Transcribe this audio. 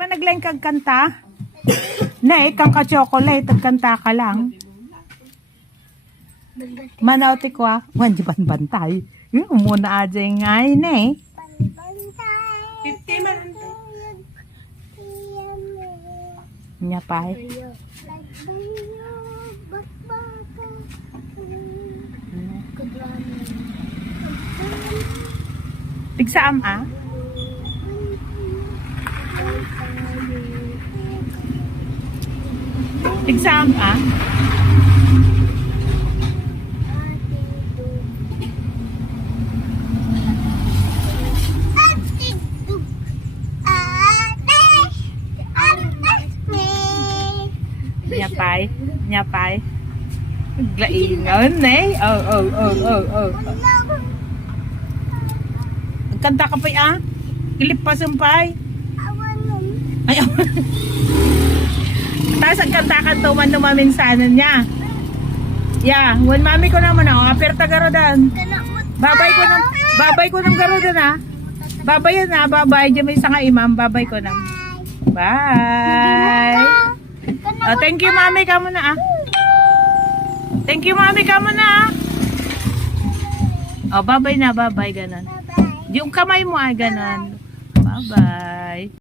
Ba naglain kag kanta? Nay, kang ka-chocolate, kanta ka lang. Manaw ti kwa, wan di ban bantay. Umuna aja ngay, nay. 50 man. Nya pay. Tigsaam ah. Tigsaam ah. Nyapay, nyapay. Glaingon eh. Oh. Kanta ka pa ah. Kilip pa sumpay. Ay, tapos ang kanta ka tuman numaminsanan niya. Yeah, when mami ko naman ako, aperta garodan. Babay ko ng garodan ah. Babay yan ah, babay. Diyan may isa nga imam, babay ko na. Bye. Oh, thank you mami ka muna ah. Thank you mami ka muna ah. Oh, babay na, babay ganon. Yung kamay mo ay ganon. Bye-bye.